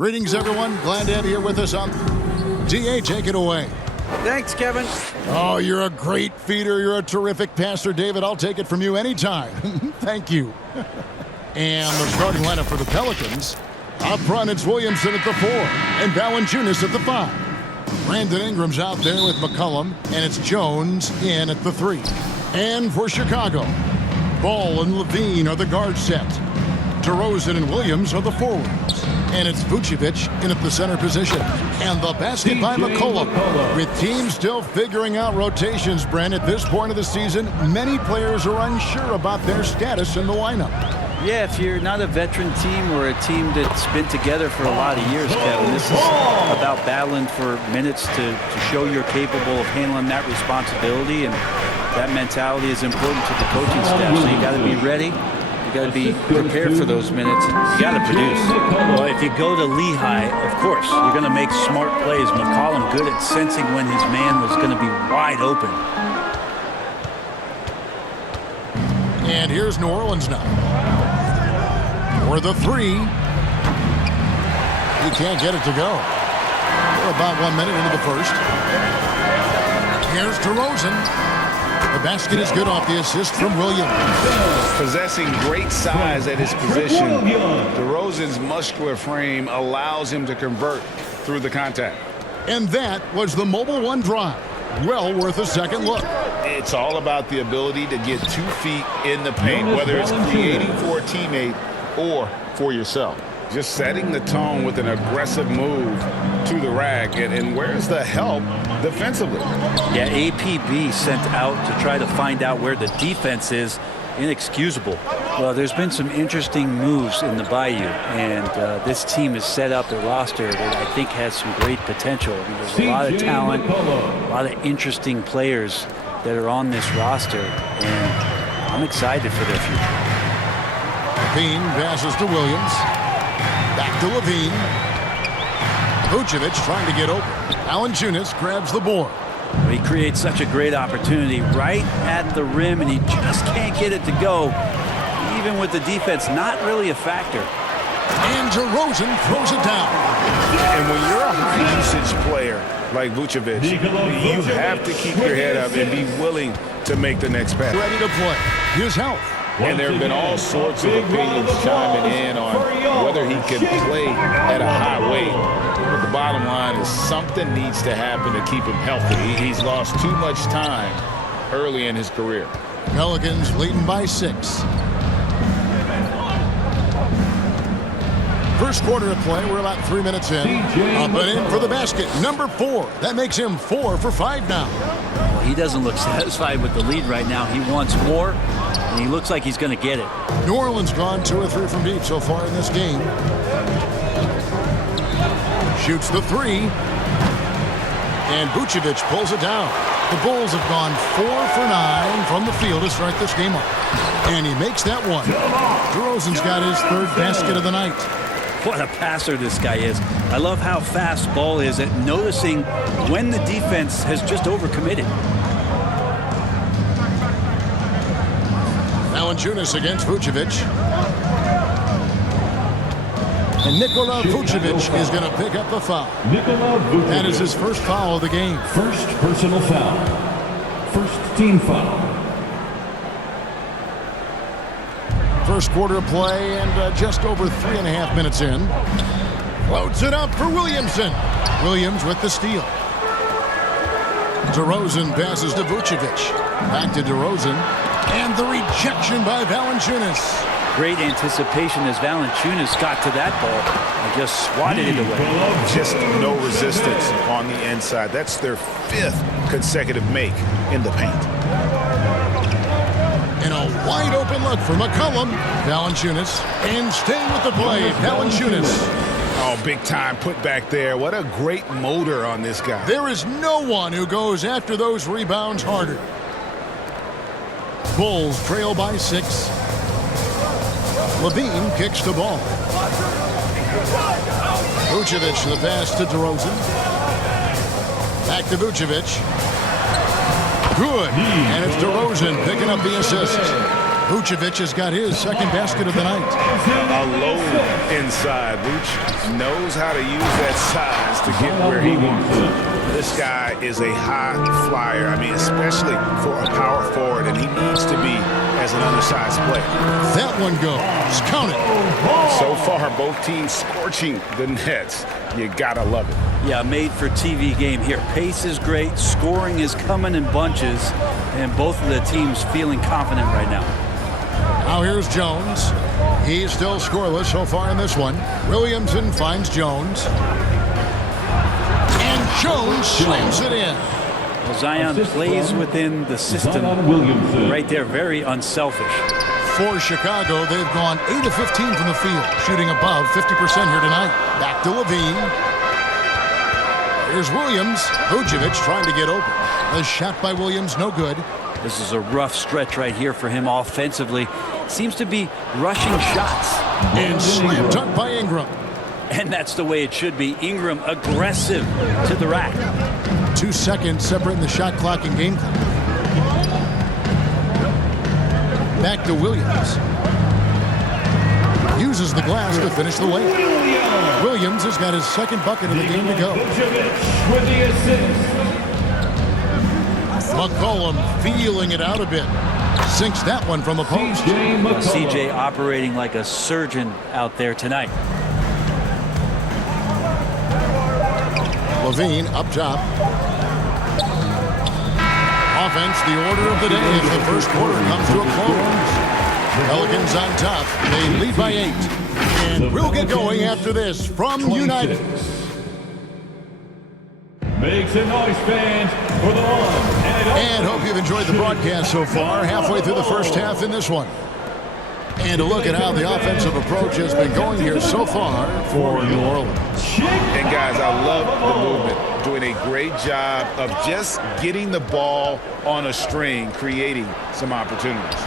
Greetings, everyone. Glad to have you here with us on DA. Take it away. Thanks, Kevin. Oh, you're a great feeder. You're a terrific passer, David. I'll take it from you anytime. Thank you. And the starting lineup for the Pelicans. Up front, it's Williamson at the 4 and Valanciunas at the 5. Brandon Ingram's out there with McCollum, and it's Jones in at the 3. And for Chicago, Ball and Levine are the guard set. DeRozan and Williams are the forwards. And it's Vucevic in at the center position. And the basket by McCollum. With teams still figuring out rotations, Brent, at this point of the season, many players are unsure about their status in the lineup. Yeah, if you're not a veteran team or a team that's been together for a lot of years, Kevin, this is about battling for minutes to show you're capable of handling that responsibility, and that mentality is important to the coaching staff. So you got to be ready. You got to be prepared for those minutes. You got to produce. Well, if you go to Lehigh, of course, you're going to make smart plays. McCollum good at sensing when his man was going to be wide open. And here's New Orleans now. For the 3. He can't get it to go. We're about 1 minute into the first. Here's DeRozan. The basket is good off the assist from Williams. Possessing great size at his position, DeRozan's muscular frame allows him to convert through the contact. And that was the Mobile One drive. Well worth a second look. It's all about the ability to get 2 feet in the paint, whether it's creating for a teammate or for yourself. Just setting the tone with an aggressive move to the rack. And where's the help defensively? Yeah, APB sent out to try to find out where the defense is. Inexcusable. Well, there's been some interesting moves in the Bayou, and this team has set up a roster that I think has some great potential. I mean, there's a lot of talent, a lot of interesting players that are on this roster, and I'm excited for their future. Levine passes to Williams. Back to Levine. Vucevic trying to get open. Valanciunas grabs the board. He creates such a great opportunity right at the rim, and he just can't get it to go. Even with the defense not really a factor. And DeRozan throws it down. And when you're a high-usage player like Vucevic, you have to keep your head up and be willing to make the next pass. Ready to play. His health. And there have been all sorts of opinions chiming in on whether he can play at a high weight. But the bottom line is something needs to happen to keep him healthy. He's lost too much time early in his career. Pelicans leading by 6. First quarter of play, we're about 3 minutes in. Up and in for the basket, number 4. That makes him 4 for 5 now. Well, he doesn't look satisfied with the lead right now. He wants more, and he looks like he's going to get it. New Orleans gone 2 or 3 from deep so far in this game. Shoots the 3. And Vucevic pulls it down. The Bulls have gone 4 for 9 from the field to start this game off. And he makes that one. DeRozan's got his 3rd basket of the night. What a passer this guy is. I love how fast Ball is at noticing when the defense has just overcommitted. Valanciunas against Vucevic. And Nikola Vucevic is going to pick up the foul. That is his first foul of the game. First personal foul. First team foul. First quarter play and just over 3.5 minutes in. Floats it up for Williamson. Williams with the steal. DeRozan passes to Vucevic. Back to DeRozan. And the rejection by Valanciunas. Great anticipation as Valanciunas got to that ball and just swatted it away. Just no resistance on the inside. That's their 5th consecutive make in the paint. And a wide open look for McCollum. Valanciunas. And staying with the play, Valanciunas. Oh, big time put back there. What a great motor on this guy. There is no one who goes after those rebounds harder. Bulls trail by 6. Levine kicks the ball. Vucevic the pass to DeRozan. Back to Vucevic. Good. And it's DeRozan picking up the assist. Vucevic has got his second basket of the night. Alone inside. Vuce knows how to use that size to get where he wants. This guy is a high flyer. I mean, especially for a power forward, and he needs to be as an undersized player. That one goes. Count it. So far, both teams scorching the Nets. You gotta love it. Yeah, made for TV game here. Pace is great, scoring is coming in bunches, and both of the teams feeling confident right now. Now here's Jones. He's still scoreless so far in this one. Williamson finds Jones. And Jones slams it in. Well, Zion plays within the system right there, very unselfish. For Chicago, they've gone 8 of 15 from the field, shooting above 50% here tonight. Back to Levine. Here's Williams. Vucevic trying to get open. The shot by Williams, no good. This is a rough stretch right here for him offensively. Seems to be rushing shots. And slam dunk by Ingram. And that's the way it should be. Ingram aggressive to the rack. 2 seconds separating the shot clock and game clock. Back to Williams. Uses the glass to finish the layup. Williams has got his second bucket of the game to go. With the assist. McCollum feeling it out a bit. Sinks that one from the post. CJ operating like a surgeon out there tonight. Levine up top. Offense, the order of the day as the first quarter comes to a close. Pelicans on top. They lead by 8. And we'll get going after this from United. Makes a noise, fans, for the one. And hope you've enjoyed the broadcast so far. Halfway through the first half in this one. And a look at how the offensive approach has been going here so far for New Orleans. And guys, I love the movement. Doing a great job of just getting the ball on a string, creating some opportunities.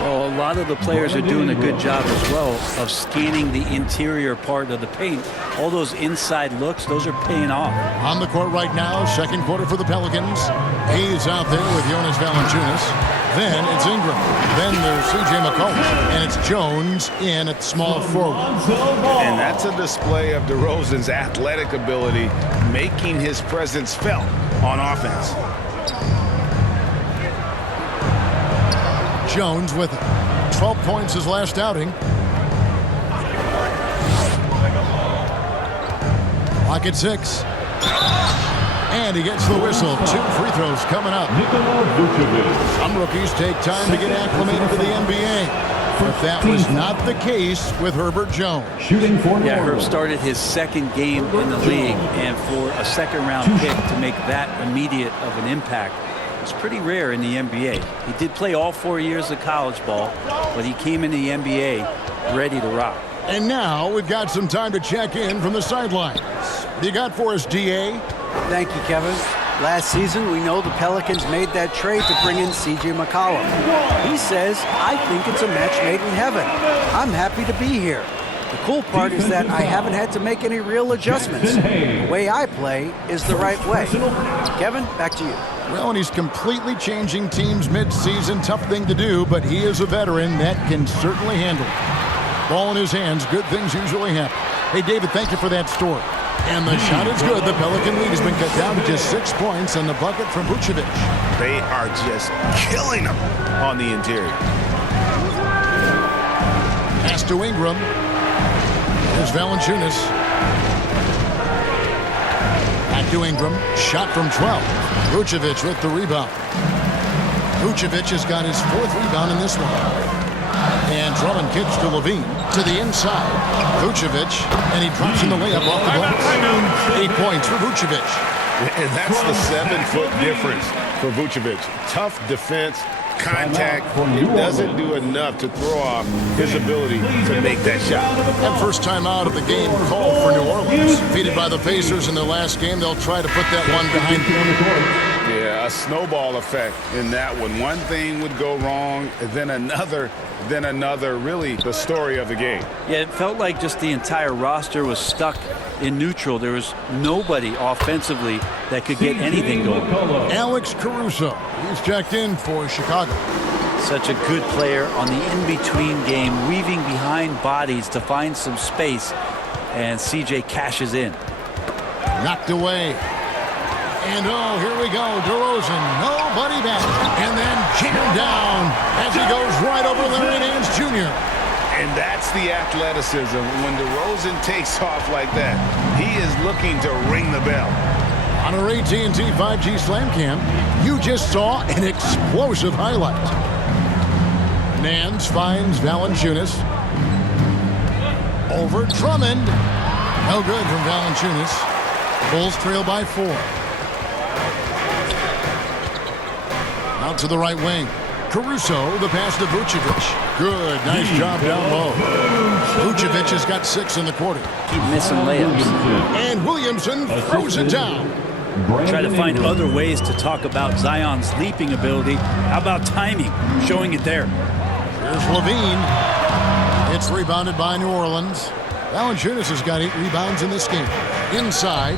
Well, a lot of the players are doing a good job as well of scanning the interior part of the paint. All those inside looks, those are paying off. On the court right now, second quarter for the Pelicans. He's out there with Jonas Valanciunas. Then it's Ingram. Then there's C.J. McCollum. And it's Jones in at small forward. And that's a display of DeRozan's athletic ability, making his presence felt on offense. Jones with 12 points his last outing. Clock at 6. And he gets the whistle. 2 free throws coming up. Some rookies take time to get acclimated to the NBA. But that was not the case with Herbert Jones. Shooting for Yeah, Herb started his second game in the league, and for a second-round pick to make that immediate of an impact, it's pretty rare in the NBA. He did play all 4 years of college ball, but he came in the NBA ready to rock. And now we've got some time to check in from the sidelines. You got for us, DA? Thank you, Kevin. Last season, we know the Pelicans made that trade to bring in C.J. McCollum. He says, I think it's a match made in heaven. I'm happy to be here. The cool part is that I haven't had to make any real adjustments. The way I play is the right way. Kevin, back to you. Well, and he's completely changing teams mid-season. Tough thing to do, but he is a veteran that can certainly handle it. Ball in his hands, good things usually happen. Hey, David, thank you for that story. And the shot is good. The Pelican lead has been cut down to just 6 points, and the bucket from Vucevic. They are just killing them on the interior. Pass to Ingram. Here's Valanciunas. Back to Ingram. Shot from 12. Vucevic with the rebound. Vucevic has got his 4th rebound in this one. And Drummond kicks to Levine. To the inside. Vucevic. And he drops in the layup off the glass. 8 points for Vucevic. And that's the 7-foot difference for Vucevic. Tough defense, contact. It doesn't do enough to throw off his ability to make that shot. And first time out of the game called for New Orleans. Defeated by the Pacers in their last game. They'll try to put that one behind them. Yeah, a snowball effect in that one. One thing would go wrong, then another, really the story of the game. Yeah, it felt like just the entire roster was stuck in neutral. There was nobody offensively that could get anything going. Alex Caruso. He's checked in for Chicago. Such a good player on the in-between game, weaving behind bodies to find some space, and CJ cashes in. Knocked away. And oh, here we go. DeRozan, nobody back. And then jammed down as he goes right over Larry Nance Jr. And that's the athleticism. When DeRozan takes off like that, he is looking to ring the bell. On our AT&T 5G Slam Cam, you just saw an explosive highlight. Nance finds Valanciunas. Over Drummond. No good from Valanciunas. Bulls trail by 4. Out to the right wing. Caruso, the pass to Vucevic. Good, nice job down low. Vucevic has got 6 in the quarter. Keep missing layups. And Williamson throws it down. Try to find other ways to talk about Zion's leaping ability. How about timing? Showing it there. Here's Levine. It's rebounded by New Orleans. Valanciunas has got 8 rebounds in this game. Inside.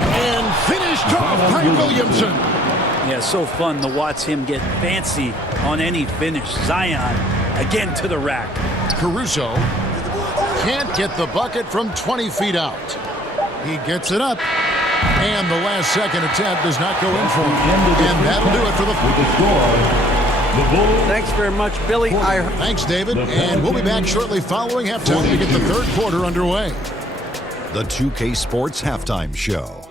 And finished off by Williamson. Yeah, so fun to watch him get fancy on any finish. Zion, again to the rack. Caruso can't get the bucket from 20 feet out. He gets it up. And the last second attempt does not go in for him. And that'll do it for the Thanks very much, Billy. Thanks, David. And we'll be back shortly following halftime to get the third quarter underway. The 2K Sports Halftime Show.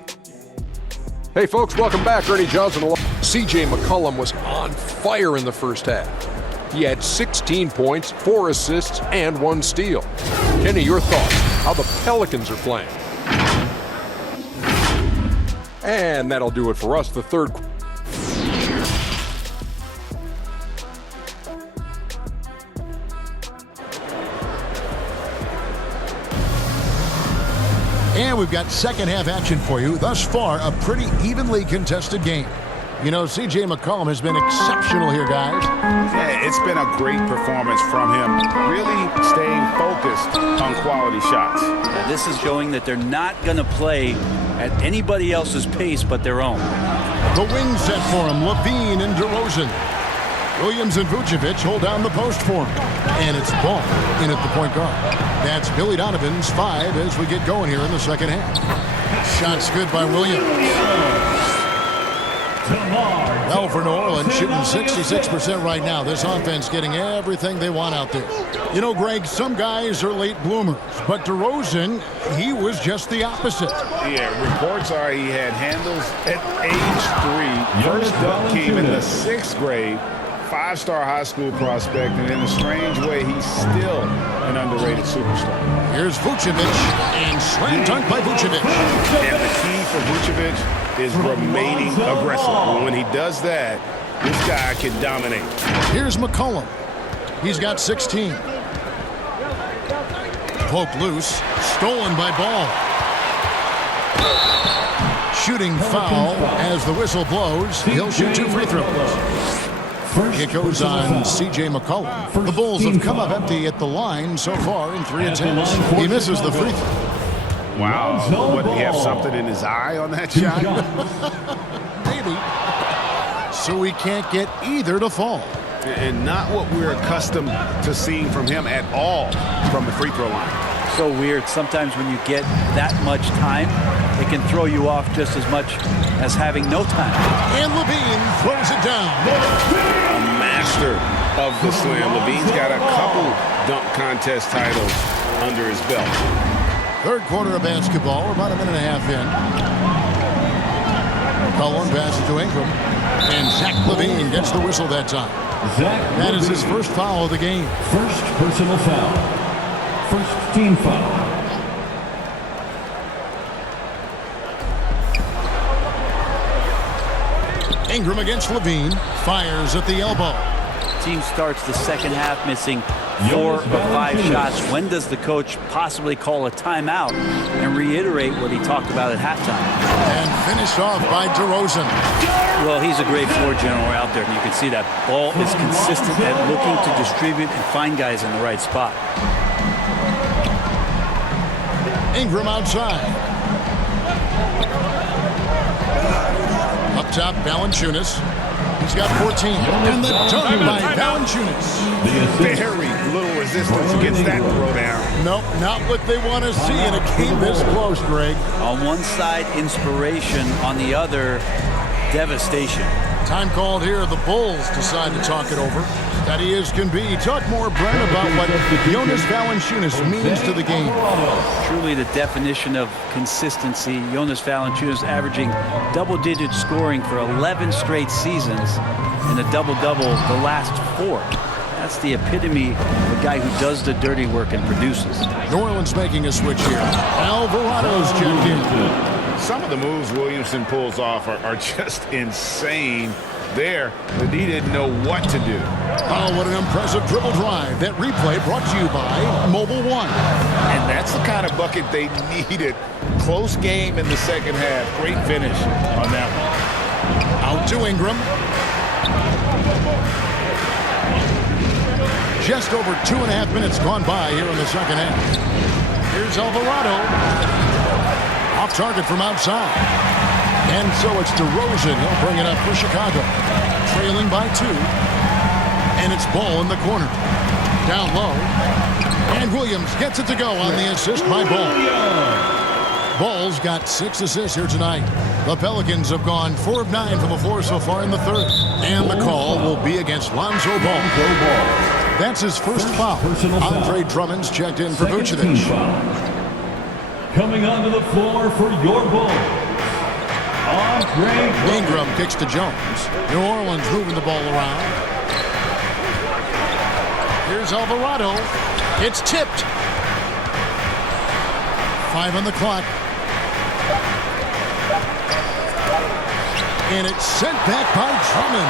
Hey folks, welcome back. Ernie Johnson. CJ McCollum was on fire in the first half. He had 16 points, 4 assists, and 1 steal. Kenny, your thoughts? How the Pelicans are playing? And that'll do it for us. The third. And we've got second half action for you. Thus far, a pretty evenly contested game. You know, C.J. McCollum has been exceptional here, guys. Yeah, it's been a great performance from him. Really staying focused on quality shots. Yeah, this is showing that they're not going to play at anybody else's pace but their own. The wing set for him, Levine and DeRozan. Williams and Vucevic hold down the post for him. And it's Ball in at the point guard. That's Billy Donovan's 5 as we get going here in the second half. Shots good by Williams. Well, for New Orleans, shooting 66% right now. This offense getting everything they want out there. You know, Greg, some guys are late bloomers, but DeRozan, he was just the opposite. Yeah, reports are he had handles at age 3. First dunk came in the 6th grade. 5-star high school prospect, and in a strange way, he's still an underrated superstar. Here's Vucevic, and slam dunk by Vucevic. And the key for Vucevic is remaining aggressive. And when he does that, this guy can dominate. Here's McCollum. He's got 16. Poke loose, stolen by Ball. Shooting foul as the whistle blows. He'll shoot 2 free throws. It goes on C.J. McCollum. The Bulls have come up empty at the line so far in 3 attempts. He misses the free throw. Wow. What, did he have something in his eye on that shot? Maybe. So he can't get either to fall. And not what we're accustomed to seeing from him at all from the free throw line. So weird. Sometimes when you get that much time, it can throw you off just as much as having no time. And Levine throws it down. A master of the slam. Levine's got a couple dunk contest titles under his belt. Third quarter of basketball. We're about a minute and a half in. McCollum passes to Ingram. And Zach Levine gets the whistle that time. That is his first foul of the game. First personal foul. First team foul. Ingram against Levine. Fires at the elbow. Team starts the second half missing 4 of 5 shots. When does the coach possibly call a timeout and reiterate what he talked about at halftime? And finished off by DeRozan. Well, he's a great floor general out there, and you can see that Ball is consistent at looking to distribute and find guys in the right spot. Ingram outside. Up top, Valanciunas. He's got 14. And the dunk by Valanciunas. Very little resistance against that throwdown. Nope, not what they want to see in a game this close, Greg. On one side, inspiration. On the other, devastation. Time called here. The Bulls decide to talk it over. Steady as can be. Talk more, Brent, about what Jonas Valanciunas means to the game. Truly the definition of consistency. Jonas Valanciunas averaging double-digit scoring for 11 straight seasons and a double-double the last 4. That's the epitome of a guy who does the dirty work and produces. New Orleans making a switch here. Alvarado's checked in. Some of the moves Williamson pulls off are just insane. There, but he didn't know what to do. Oh, what an impressive dribble drive. That replay brought to you by Mobile One. And that's the kind of bucket they needed. Close game in the second half. Great finish on that one. Out to Ingram. Just over 2.5 minutes gone by here in the second half. Here's Alvarado. Off target from outside. And so it's DeRozan. He'll bring it up for Chicago. Trailing by 2. And it's Ball in the corner. Down low. And Williams gets it to go on the assist by Ball. Ball's got 6 assists here tonight. The Pelicans have gone 4 of 9 from the floor so far in the third. And the call will be against Lonzo Ball. That's his first foul. Andre Drummond's checked in for Vucevic. Coming onto the floor for your Bulls, Ingram kicks to Jones. New Orleans moving the ball around. Here's Alvarado. It's tipped. 5 on the clock. And it's sent back by Drummond.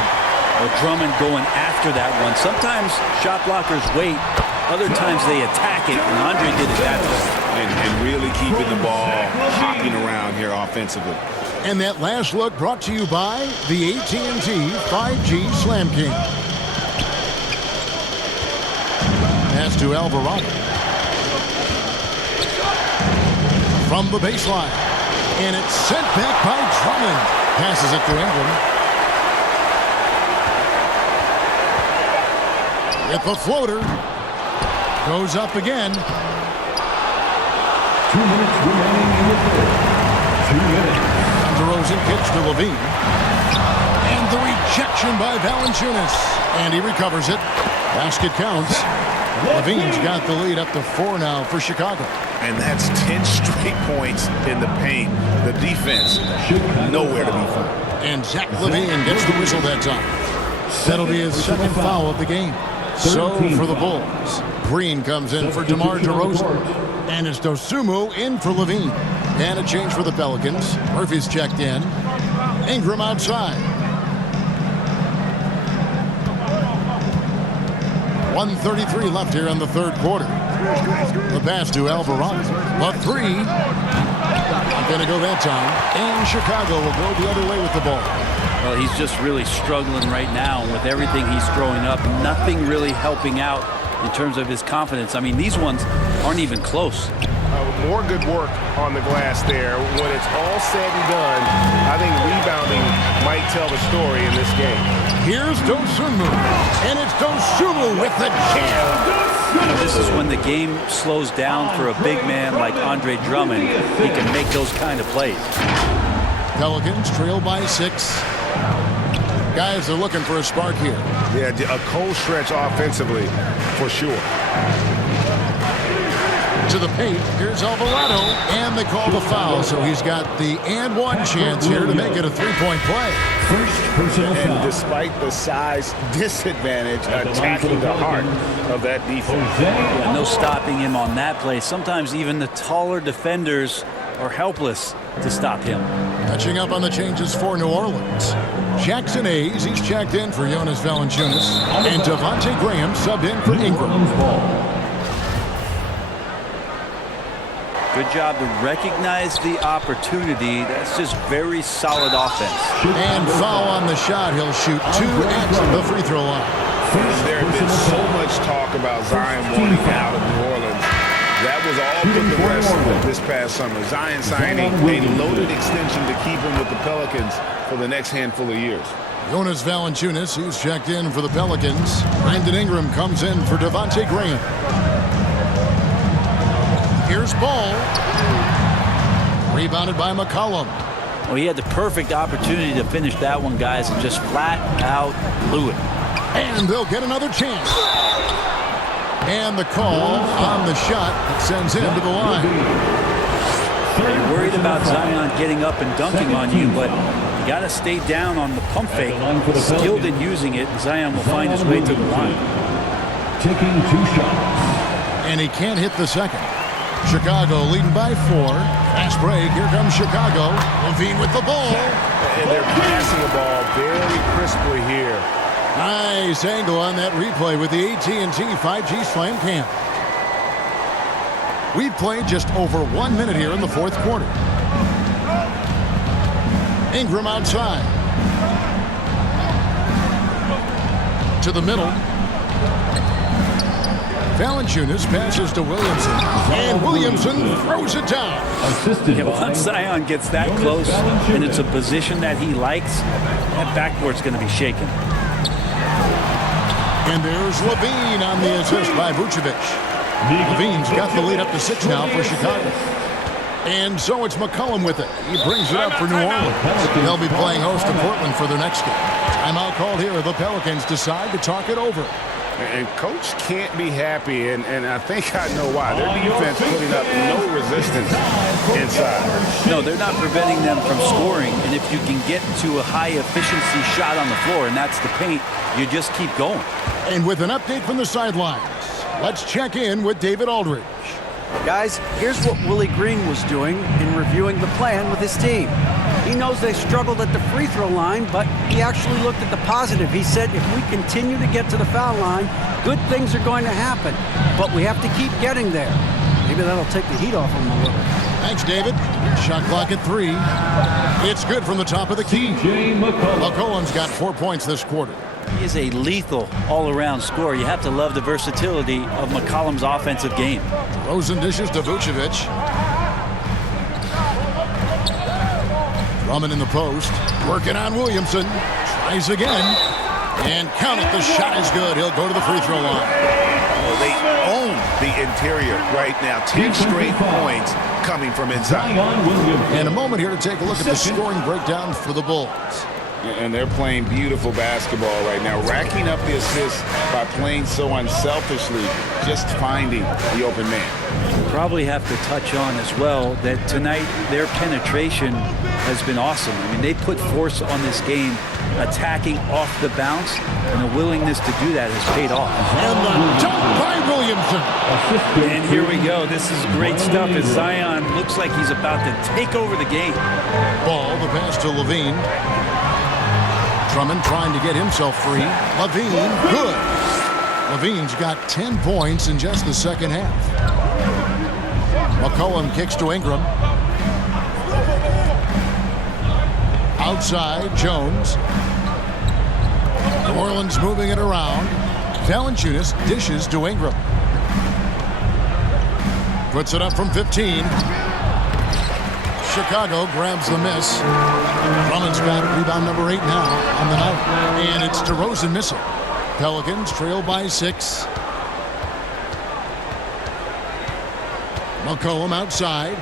Well, Drummond going after that one. Sometimes shot blockers wait. Other times they attack it, and Andre did it that way. And really keeping the ball hopping around here offensively. And that last look brought to you by the AT&T 5G Slam King. Pass to Alvarado. From the baseline. And it's sent back by Drummond. Passes it to Ingram. With the floater. Goes up again. 2 minutes remaining in the third. 2 minutes. DeRozan kicks to Levine. And the rejection by Valanciunas. And he recovers it. Basket counts. Levine's got the lead up to 4 now for Chicago. And that's 10 straight points in the paint. The defense, nowhere to be found. And Zach Levine gets the whistle that time. That'll be his second foul of the game. So for the Bulls, Green comes in for DeMar DeRozan. And it's Dosunmu in for Levine. And a change for the Pelicans. Murphy's checked in. Ingram outside. 1:33 left here in the third quarter. The pass to Alvarado. The 3. Not going to go that time. And Chicago will go the other way with the ball. Well, he's just really struggling right now with everything he's throwing up. Nothing really helping out in terms of his confidence. I mean, these ones aren't even close. More good work on the glass there. When it's all said and done, I think rebounding might tell the story in this game. Here's Dosunmu. And it's Dosunmu with the jam. This is when the game slows down for a big man like Andre Drummond. He can make those kind of plays. Pelicans trail by 6. Guys are looking for a spark here. Yeah, a cold stretch offensively, for sure. To the paint, here's Alvarado, and they call the foul, so he's got the and one chance here to make it a 3-point play. First personal foul. And despite the size disadvantage, attacking the heart of that defense. Yeah, no stopping him on that play. Sometimes even the taller defenders are helpless to stop him. Catching up on the changes for New Orleans. Jackson Hayes, he's checked in for Jonas Valanciunas, and Devontae Graham subbed in for Ingram. Good job to recognize the opportunity. That's just very solid offense. And foul on the shot. He'll shoot 2 at the free throw line. There had been so much talk about Zion wanting out of New Orleans. That was all put to rest this past summer. Zion signing a loaded extension to keep him with the Pelicans for the next handful of years. Jonas Valanciunas, he's checked in for the Pelicans. Brandon Ingram comes in for Devontae Graham. Here's Ball. Rebounded by McCollum. Well, he had the perfect opportunity to finish that one, guys, and just flat out blew it. And they'll get another chance. And the call on the shot that sends him to the line. You're worried about Zion getting up and dunking on you, but you got to stay down on the pump fake. Skilled in using it, Zion will find his way to the line. Taking 2 shots. And he can't hit the second. Chicago leading by 4. Fast break. Here comes Chicago. Levine with the ball. And they're passing the ball very crisply here. Nice angle on that replay with the AT&T 5G Slam Cam. We've played just over 1 minute here in the fourth quarter. Ingram outside. To the middle. Valanciunas passes to Williamson. And Williamson throws it down. Assisted Once Zion gets that close and it's a position that he likes, that backboard's going to be shaken. And there's Levine on the assist by Vucevic. Levine's got the lead up to 6 now for Chicago. And so it's McCollum with it. He brings it up for New Orleans. They'll be playing host to Portland for their next game. Timeout called here. The Pelicans decide to talk it over. And coach can't be happy, and I think I know why. Their defense putting up no resistance inside. No, they're not preventing them from scoring, and if you can get to a high-efficiency shot on the floor, and that's the paint, you just keep going. And with an update from the sidelines, let's check in with David Aldridge. Guys, here's what Willie Green was doing in reviewing the plan with his team. He knows they struggled at the free throw line, but he actually looked at the positive. He said, if we continue to get to the foul line, good things are going to happen, but we have to keep getting there. Maybe that'll take the heat off him a little. Thanks, David. Shot clock at 3. It's good from the top of the key. McCollum's got 4 points this quarter. He is a lethal all-around scorer. You have to love the versatility of McCollum's offensive game. Rosen dishes to Vucevic. Drummond in the post. Working on Williamson. Tries again. And count it. The shot is good. He'll go to the free throw line. Well, they own the interior right now. 10 straight points coming from inside. And a moment here to take a look at the scoring breakdown for the Bulls. And they're playing beautiful basketball right now, racking up the assists by playing so unselfishly, just finding the open man. Probably have to touch on as well that tonight their penetration has been awesome. I mean, they put force on this game, attacking off the bounce, and the willingness to do that has paid off. And the dunk by Williamson. And here we go. This is great stuff as Zion looks like he's about to take over the game. Ball, the pass to Levine. Drummond trying to get himself free. Levine, good. Levine's got 10 points in just the second half. McCollum kicks to Ingram. Outside, Jones. New Orleans moving it around. Valanciunas dishes to Ingram. Puts it up from 15. Chicago grabs the miss. Drummond's got rebound number 8 now on the night. And it's DeRozan missing. Pelicans trail by 6. McCollum outside.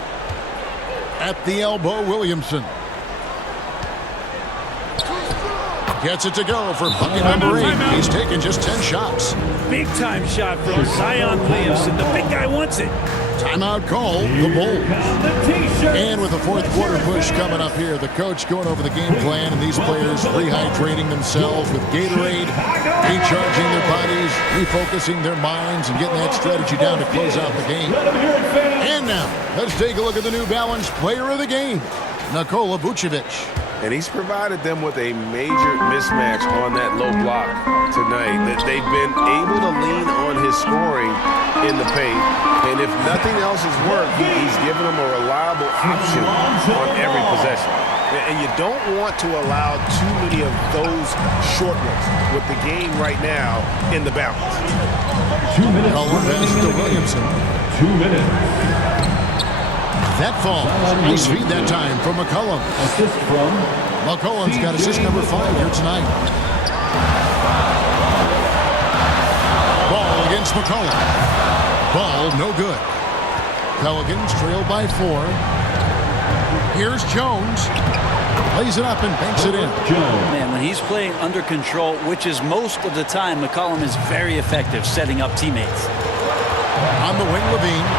At the elbow, Williamson. Gets it to go for bucket number 8. He's taken just 10 shots. Big time shot from Zion Williamson. The big guy wants it. Timeout call, the Bulls. And with the fourth quarter push coming up here, the coach going over the game plan and these players rehydrating themselves with Gatorade, recharging their bodies, refocusing their minds, and getting that strategy down to close out the game. And now, let's take a look at the New Balance player of the game, Nikola Vucevic. And he's provided them with a major mismatch on that low block tonight. That they've been able to lean on his scoring in the paint. And if nothing else has worked, he's given them a reliable option on every possession. And you don't want to allow too many of those short ones with the game right now in the balance. 2 minutes. To Williamson. 2 minutes. That falls. Nice feed that time from McCollum. Assist from McCollum's got assist number 5 here tonight. Ball against McCollum. Ball no good. Pelicans trail by 4. Here's Jones. Lays it up and banks it in. Man, when he's playing under control, which is most of the time, McCollum is very effective setting up teammates. On the wing, Levine.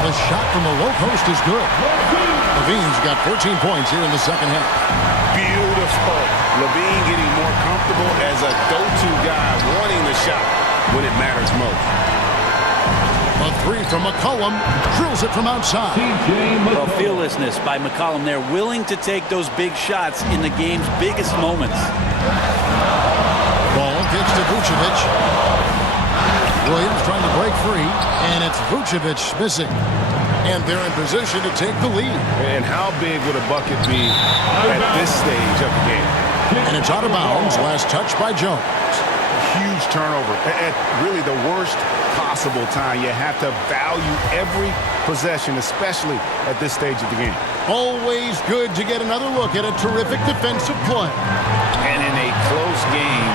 The shot from the low post is good. Levine's got 14 points here in the second half. Beautiful. Levine getting more comfortable as a go-to guy, wanting the shot when it matters most. A 3 from McCollum. Drills it from outside. Well, fearlessness by McCollum there, willing to take those big shots in the game's biggest moments. Ball gets to Vucevic. Williams trying to break free, and it's Vucevic missing. And they're in position to take the lead. And how big would a bucket be at this stage of the game? And it's out of bounds. Last touch by Jones. Huge turnover. At really the worst possible time. You have to value every possession, especially at this stage of the game. Always good to get another look at a terrific defensive play. And in a close game,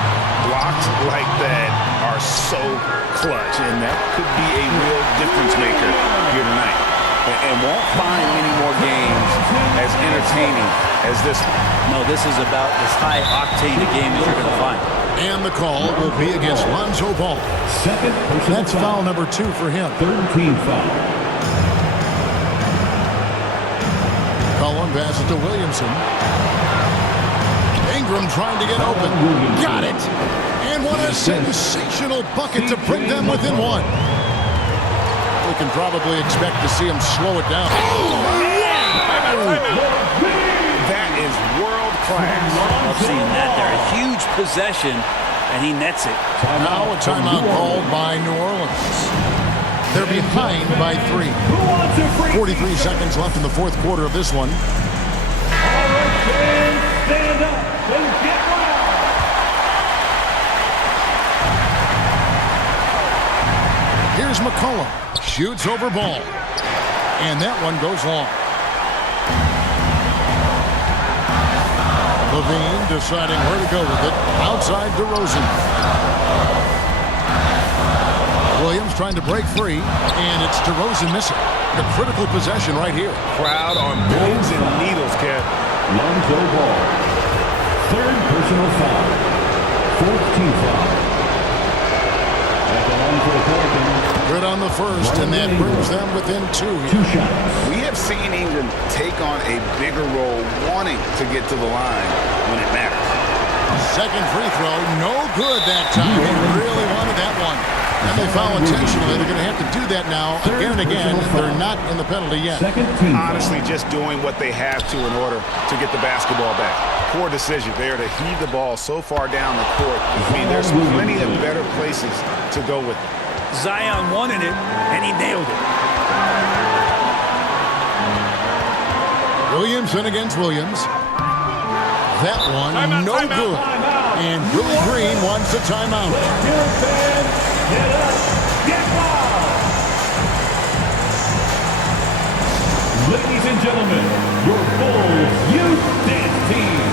blocks like that are so clutch, and that could be a real difference maker here tonight. And won't find many more games as entertaining as this one. No, this is about as high-octane a game as you're going to find. And the call will be against Lonzo Ball. That's foul number 2 for him. Third team foul. Cullen passes to Williamson. Ingram trying to get open. Got it. And what a sensational bucket to bring them within 1. We can probably expect to see him slow it down. That is world class. I've seen that there. A huge possession, and he nets it. Now a timeout called by New Orleans. They're behind by 3. 43 seconds left in the fourth quarter of this one. All right, fans, stand up and get wild. Here's McCollum. Shoots over Ball. And that one goes long. Levine deciding where to go with it. Outside DeRozan. Williams trying to break free. And it's DeRozan missing. A critical possession right here. Crowd on pins and needles, Kev. Lonzo Ball. Third personal foul. Fourth team foul. At the line for the Pelicans. Good on the first, and that brings them within 2 here. 2 shots. We have seen Ingram take on a bigger role, wanting to get to the line when it matters. Second free throw, no good that time. He really wanted that one. And they foul intentionally. They're going to have to do that now again and again. They're not in the penalty yet. Second team Honestly, just doing what they have to in order to get the basketball back. Poor decision there to heave the ball so far down the court. I mean, there's plenty of better places to go with it. Zion wanted it, and he nailed it. Williamson against Williams. That one, no good. And Billy Green wants a timeout. Get up, get wild. Ladies and gentlemen, your Bulls Youth Dance Team.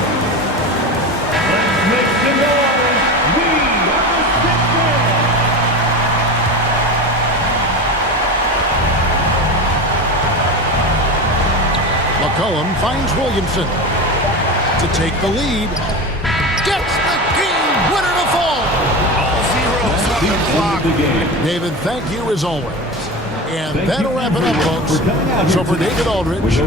Let's make the noise. We are the Sixers. McCollum finds Williamson to take the lead. Gets the game winner to fall. All zeros on the clock. David, thank you as always. And that'll wrap it up, folks. So for David Aldridge,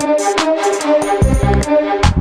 We'll be right back.